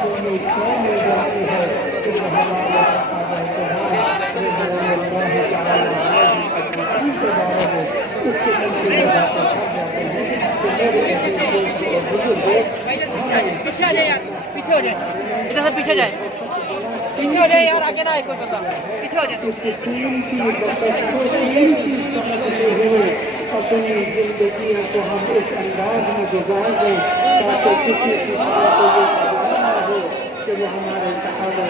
बातों में क्या मिल जाती है तो हमारे के बारे में उसके पीछे जाकर सब जाते हैं तो मेरे बुजुर्ग पीछे आ जाए यार, पीछे हो जाए, इधर से पीछे जाए, पीछे हो जाए यार, आगे ना आए कोई बंदा, पीछे हो जाए। उसकी तीन चीज समझते हुए अपनी जिंदगी को हम इस अंदाज में गुजार दें ताकि किसी की को ये ना हो कि वो हमारे सहाबा